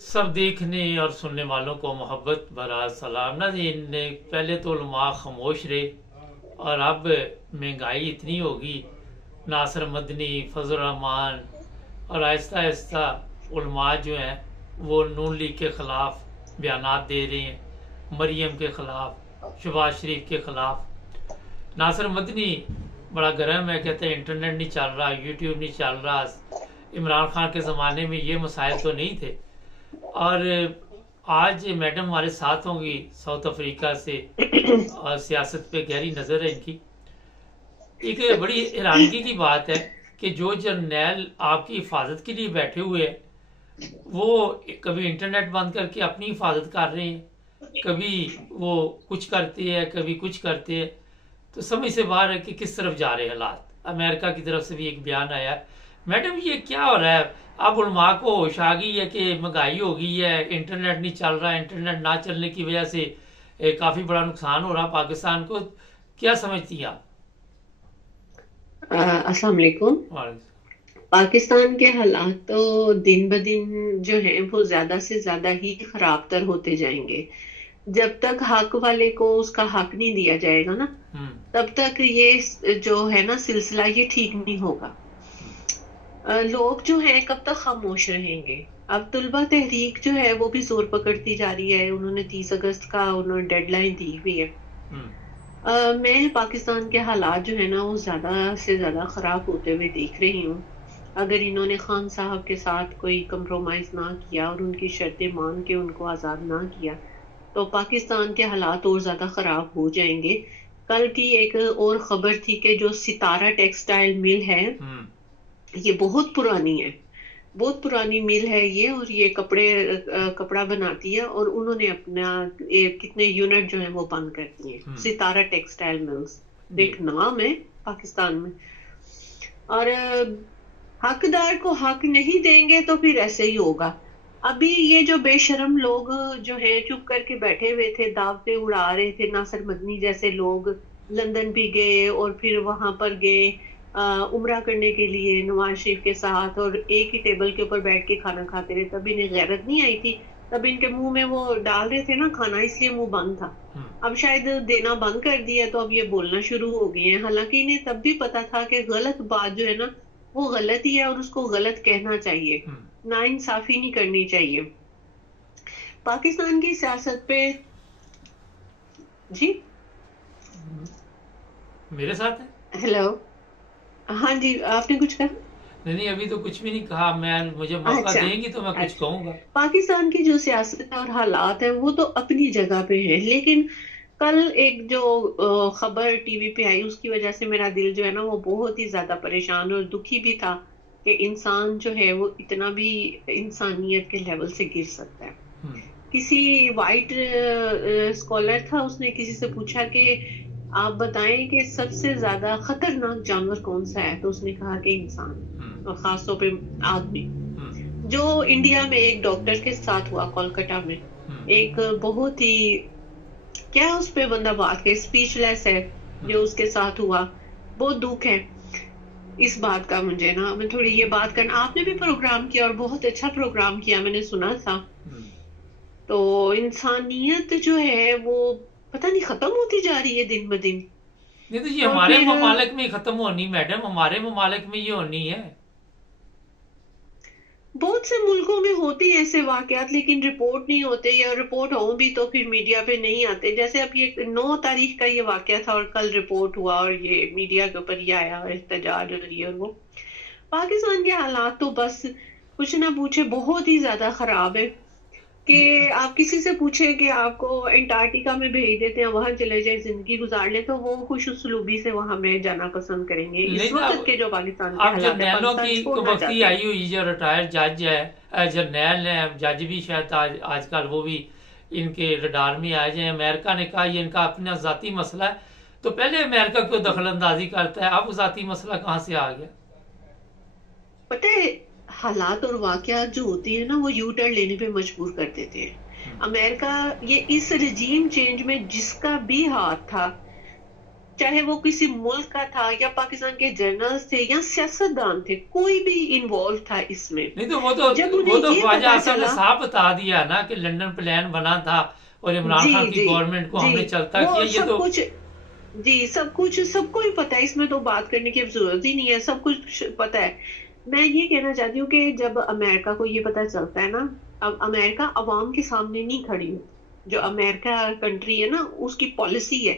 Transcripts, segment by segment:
सब देखने और सुनने वालों को मोहब्बत भरा सलाम ना जी। पहले तो उलमा खामोश रहे और अब महंगाई इतनी होगी। नासिर मदनी, फजल रहमान और आहिस्ता आहिस्ता उलमा जो हैं वो नून लीग के ख़िलाफ़ बयानात दे रहे हैं, मरियम के ख़िलाफ़, शहबाज शरीफ के ख़िलाफ़। नासिर मदनी बड़ा गर्म है, कहते हैं इंटरनेट नहीं चल रहा, यूट्यूब नहीं चल रहा। इमरान खान के ज़माने में ये मसाइल तो नहीं थे। और आज मैडम हमारे साथ होंगी साउथ अफ्रीका से, और सियासत पे गहरी नज़र है इनकी। एक बड़ी हैरानगी की बात है कि जो जर्नैल आपकी हिफाजत के लिए बैठे हुए हैं वो कभी इंटरनेट बंद करके अपनी हिफाजत कर रहे हैं, कभी वो कुछ करते हैं, कभी कुछ करते हैं। तो समझ से बाहर है कि किस तरफ जा रहे हैं हालात। अमेरिका की तरफ से भी एक बयान आया है। मैडम ये क्या हो रहा है? अब उलमा को होश आ गई है कि महंगाई हो गई है, इंटरनेट नहीं चल रहा, इंटरनेट ना चलने की वजह से काफी बड़ा नुकसान हो रहा पाकिस्तान को। क्या समझती हैं आप? अस्सलाम वालेकुम। और पाकिस्तान के हालात तो दिन ब दिन जो है वो ज्यादा से ज्यादा ही खराब तर होते जाएंगे। जब तक हक वाले को उसका हक नहीं दिया जाएगा ना, हम्म। तब तक ये जो है ना सिलसिला ये ठीक नहीं होगा। लोग जो है कब तक खामोश रहेंगे? अब तुलबा तहरीक जो है वो भी जोर पकड़ती जा रही है। उन्होंने 30 अगस्त का उन्होंने डेडलाइन दी हुई है। हम्म। मैं पाकिस्तान के हालात जो है ना वो ज्यादा से ज्यादा खराब होते हुए देख रही हूँ। अगर इन्होंने खान साहब के साथ कोई कंप्रोमाइज ना किया और उनकी शर्तें मान के उनको आजाद ना किया, तो पाकिस्तान के हालात और ज्यादा खराब हो जाएंगे। कल की एक और खबर थी कि जो सितारा टेक्सटाइल मिल है, हम्म। ये बहुत पुरानी है, बहुत पुरानी मिल है ये, और ये कपड़ा बनाती है, और उन्होंने अपना कितने यूनिट जो है वो बंद कर दिए। सितारा टेक्सटाइल मिल्स जी। एक नाम है पाकिस्तान में। और हकदार को हक नहीं देंगे तो फिर ऐसे ही होगा। अभी ये जो बेशरम लोग जो है चुप करके बैठे हुए थे, दावते उड़ा रहे थे, नासिर मदनी जैसे लोग लंदन भी गए और फिर वहां पर गए उम्रा करने के लिए नवाज शरीफ के साथ, और एक ही टेबल के ऊपर बैठ के खाना खाते रहे। तब इन्हें गैरत नहीं आई थी, तब इनके मुंह में वो डाल रहे थे ना खाना, इसलिए मुंह बंद था। अब शायद देना बंद कर दिया तो अब ये बोलना शुरू हो गए हैं। हालांकि इन्हें तब भी पता था कि गलत बात जो है ना वो गलत ही है और उसको गलत कहना चाहिए, ना इंसाफी नहीं करनी चाहिए पाकिस्तान की सियासत पे। जी मेरे साथ है। हेलो। हाँ जी, आपने कुछ कहा? नहीं नहीं, अभी तो कुछ भी नहीं कहा। मैं, मुझे मौका अच्छा। देंगी तो मैं कुछ अच्छा, कहूंगा। पाकिस्तान की जो सियासत और हालात है वो तो अपनी जगह पे है, लेकिन कल एक जो खबर टीवी पे आई उसकी वजह से मेरा दिल जो है ना वो बहुत ही ज्यादा परेशान और दुखी भी था कि इंसान जो है वो इतना भी इंसानियत के लेवल से गिर सकता है। हम्म। किसी वाइट स्कॉलर था, उसने किसी से पूछा कि आप बताएं कि सबसे ज्यादा खतरनाक जानवर कौन सा है, तो उसने कहा कि इंसान, और खासतौर पे आदमी। जो इंडिया में एक डॉक्टर के साथ हुआ कोलकाता में, एक बहुत ही, क्या उस पे बंदा बात के स्पीचलेस है जो उसके साथ हुआ। बहुत दुख है इस बात का मुझे ना। मैं थोड़ी ये बात करना, आपने भी प्रोग्राम किया और बहुत अच्छा प्रोग्राम किया, मैंने सुना था। तो इंसानियत जो है वो पता नहीं खत्म होती जा रही है दिन ब दिन। नहीं तो ये और हमारे फिर ममालिक में ही खत्म होनी मैडम, हमारे ममालिक में ये होनी है। बहुत से मुल्कों में होते हैं ऐसे वाकयात, लेकिन रिपोर्ट नहीं होते, या रिपोर्ट हो भी तो फिर मीडिया पे नहीं आते। जैसे अब ये 9 तारीख का ये वाकया था और कल रिपोर्ट हुआ और ये मीडिया के ऊपर ये आया और एहतजाज और ये और वो। पाकिस्तान के हालात तो बस कुछ ना पूछे, बहुत ही ज्यादा खराब है कि आप किसी से पूछे कि आपको अंटार्कटिका में भेज देते हैं, वहां चले जाए जिंदगी गुजार ले, तो वो खुश उसलूबी से वहां में जाना पसंद करेंगे। इस लेकिन वक्त अब के जो पाकिस्तान के अब हालात है, जर्नैलों पाकिस्तान की तो छोड़ना वक्ती चाहते हैं। आई हुई, जो रिटायर्ड जज है, जर्नैल है, जज भी शायद आजकल वो भी इनके रडार में आ जाए। अमेरिका ने कहा ये इनका अपना जाती मसला है, तो पहले अमेरिका क्यों दखल अंदाजी करता है? अब जाती मसला कहाँ से आ गया? पता है, हालात और वाकयात जो होते हैं ना वो यू टर्न लेने पे मजबूर कर देते हैं। अमेरिका, ये इस रिजीम चेंज में जिसका भी हाथ था, चाहे वो किसी मुल्क का था या पाकिस्तान के जर्नल्स थे या सियासतदान थे, कोई भी इन्वॉल्व था इसमें। नहीं तो जब वो उन्हें तो ये ख्वाजा पता आसिफ ने चला, साफ बता दिया ना कि लंदन प्लान बना था और इमरान जी खान की जी गवर्नमेंट को जी, हमने चलता वो किया, ये सब तो। कुछ, जी सब कुछ सबको ही पता है, इसमें तो बात करने की अब जरूरत ही नहीं है, सब कुछ पता है। मैं ये कहना चाहती हूँ कि जब अमेरिका को ये पता चलता है ना, अब अमेरिका अवाम के सामने नहीं खड़ी होती। जो अमेरिका कंट्री है ना, उसकी पॉलिसी है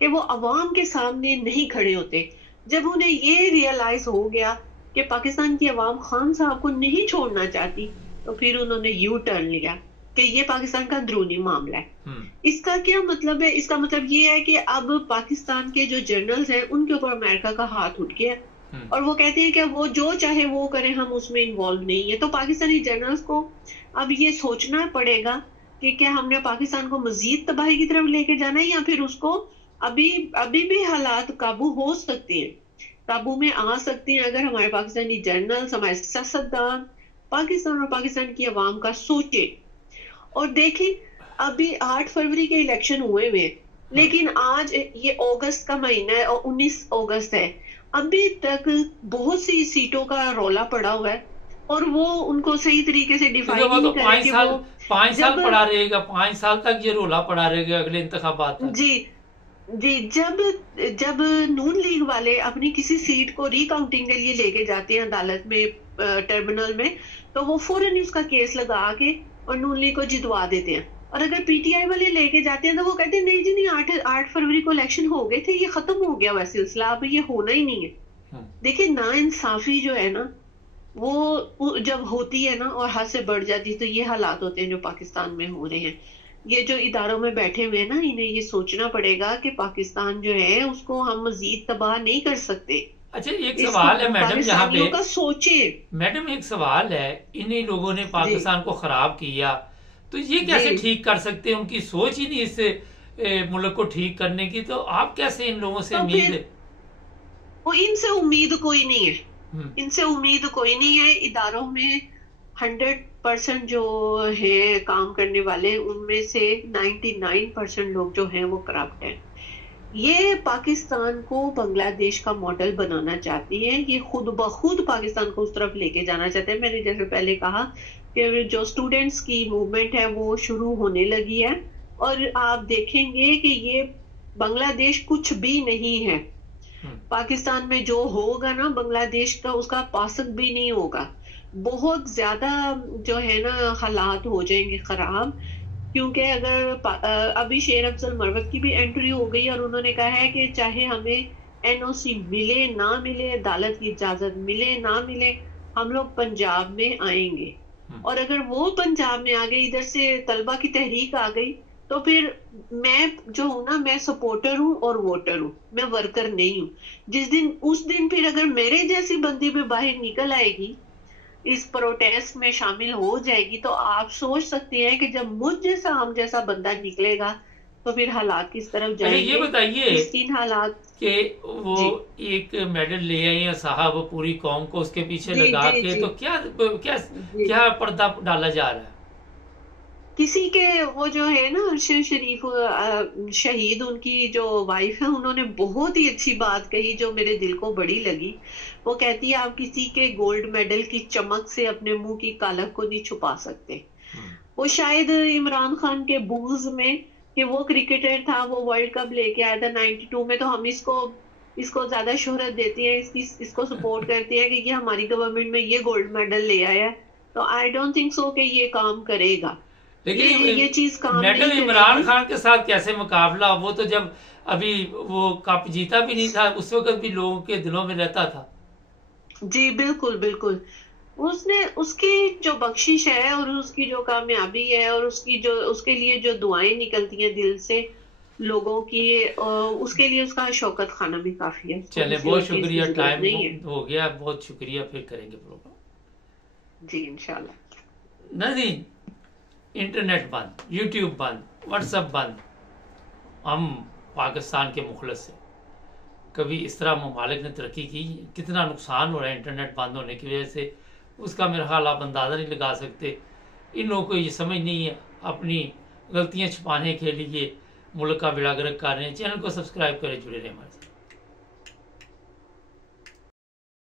कि वो अवाम के सामने नहीं खड़े होते। जब उन्हें ये रियलाइज हो गया कि पाकिस्तान की अवाम खान साहब को नहीं छोड़ना चाहती, तो फिर उन्होंने यू टर्न लिया कि ये पाकिस्तान का अंदरूनी मामला है। इसका क्या मतलब है? इसका मतलब ये है कि अब पाकिस्तान के जो जर्नल्स हैं उनके ऊपर अमेरिका का हाथ उठ गया और वो कहते हैं कि वो जो चाहे वो करें, हम उसमें इन्वॉल्व नहीं है। तो पाकिस्तानी जर्नल्स को अब ये सोचना पड़ेगा कि क्या हमने पाकिस्तान को मजीद तबाही की तरफ लेके जाना है या फिर उसको अभी अभी भी हालात काबू हो सकते हैं, काबू में आ सकते हैं अगर हमारे पाकिस्तानी जर्नल्स, हमारे सियासतदान पाकिस्तान और पाकिस्तान की अवाम का सोचे। और देखें, अभी 8 फरवरी के इलेक्शन हुए हुए, लेकिन आज ये अगस्त का महीना है और 19 अगस्त है, अभी तक बहुत सी सीटों का रौला पड़ा हुआ है और वो उनको सही तरीके से डिफाइन वो तो नहीं कर रहे कि वो 5 साल पड़ा रहेगा, 5 साल तक ये रोला पड़ा रहेगा अगले इंतखाबात तक। जी जी, जब नून लीग वाले अपनी किसी सीट को रिकाउंटिंग के लिए लेके जाते हैं अदालत में, टर्मिनल में, तो वो फौरन उसका केस लगा के और नून लीग को जितवा देते हैं। और अगर पीटीआई वाले लेके जाते हैं तो वो कहते हैं नहीं जी नहीं, 8 फरवरी को इलेक्शन हो गए थे, ये खत्म हो गया वह सिलसिला, अब ये होना ही नहीं है। देखिए, ना इंसाफी जो है ना, वो जब होती है ना और हद से बढ़ जाती है, तो ये हालात होते हैं जो पाकिस्तान में हो रहे हैं। ये जो इदारों में बैठे हुए हैं ना, इन्हें ये सोचना पड़ेगा कि पाकिस्तान जो है उसको हम मजीद तबाह नहीं कर सकते। अच्छा, एक सवाल है मैडम यहाँ पे, का सोचे मैडम एक सवाल है, इन्हीं लोगों ने पाकिस्तान को खराब किया, तो ये कैसे ठीक कर सकते हैं? उनकी सोच ही नहीं इस मुल्क को ठीक करने की, तो आप कैसे इन लोगों से उम्मीद? वो इनसे उम्मीद कोई नहीं है, इनसे उम्मीद कोई नहीं है। इदारों में 100% जो है काम करने वाले, उनमें से 99% लोग जो हैं वो करप्ट हैं। ये पाकिस्तान को बांग्लादेश का मॉडल बनाना चाहती है, ये खुद ब खुद पाकिस्तान को उस तरफ लेके जाना चाहते हैं। मैंने जैसे पहले कहा कि जो स्टूडेंट्स की मूवमेंट है वो शुरू होने लगी है और आप देखेंगे कि ये बांग्लादेश कुछ भी नहीं है। पाकिस्तान में जो होगा ना, बांग्लादेश का उसका पासक भी नहीं होगा। बहुत ज्यादा जो है ना हालात हो जाएंगे खराब, क्योंकि अगर अभी शेर अफजल मरवत की भी एंट्री हो गई और उन्होंने कहा है कि चाहे हमें एनओसी मिले ना मिले, अदालत की इजाजत मिले ना मिले, हम लोग पंजाब में आएंगे। और अगर वो पंजाब में आ गई, इधर से तलबा की तहरीक आ गई, तो फिर मैं जो हूं ना, मैं सपोर्टर हूं और वोटर हूं, मैं वर्कर नहीं हूं। उस दिन फिर अगर मेरे जैसी बंदी भी बाहर निकल आएगी, इस प्रोटेस्ट में शामिल हो जाएगी, तो आप सोच सकते हैं कि जब मुझ जैसा, हम जैसा बंदा निकलेगा तो फिर हालात किस तरफ जाएंगे। ये बताइए, 3 हालात कि वो एक मेडल ले आई है साहब पूरी कौम को उसके पीछे लगा के, तो क्या पर्दा डाला जा रहा है? किसी के वो जो है ना शेर शरीफ शहीद, उनकी जो वाइफ है, उन्होंने बहुत ही अच्छी बात कही जो मेरे दिल को बड़ी लगी। वो कहती है, आप किसी के गोल्ड मेडल की चमक से अपने मुंह की कालक को नहीं छुपा सकते। वो शायद इमरान खान के बूज में कि वो क्रिकेटर था, वो वर्ल्ड कप लेके आया था 92 में, तो हम इसको ज्यादा शोहरत देती है, इसको सपोर्ट करती है कि ये हमारी गवर्नमेंट में ये गोल्ड मेडल ले आया। तो आई डोंट थिंक सो कि ये काम करेगा। लेकिन ये चीज काम मैडम इमरान खान के साथ कैसे मुकाबला? वो तो जब अभी वो कप जीता भी नहीं था, उस वक्त भी लोगों के दिलों में रहता था। जी बिल्कुल बिल्कुल, उसकी जो बख्शिश है और उसकी जो कामयाबी है और उसके लिए जो दुआएं निकलती हैं दिल से लोगों की, उसके लिए उसका शौकत खाना भी काफी है। चले, बहुत शुक्रिया, टाइम हो गया, बहुत शुक्रिया, फिर करेंगे प्रोग्राम। जी इंशाल्लाह। नहीं, इंटरनेट बंद, यूट्यूब बंद, व्हाट्सएप बंद, हम पाकिस्तान के मुखलस से कभी इस तरह ममालिक ने तरक्की की, कितना नुकसान हो रहा है इंटरनेट बंद होने की वजह से, उसका मेरा ख्याल आप अंदाज़ा नहीं लगा सकते। इन लोगों को ये समझ नहीं है, अपनी गलतियां छुपाने के लिए मुल्क का बेड़ा गर्क कर रहे हैं। चैनल को सब्सक्राइब करें, जुड़े रहे हमारे साथ।